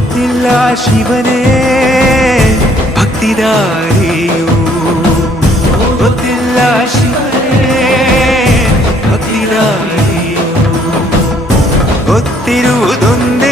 കൊടുത്തില്ല ശിവനെ ഭക്തിദാരിയോ. കൊടുത്തില്ല ശിവനെ ഭക്തിദാരിയോ. ഒത്തിരുതൊന്നേ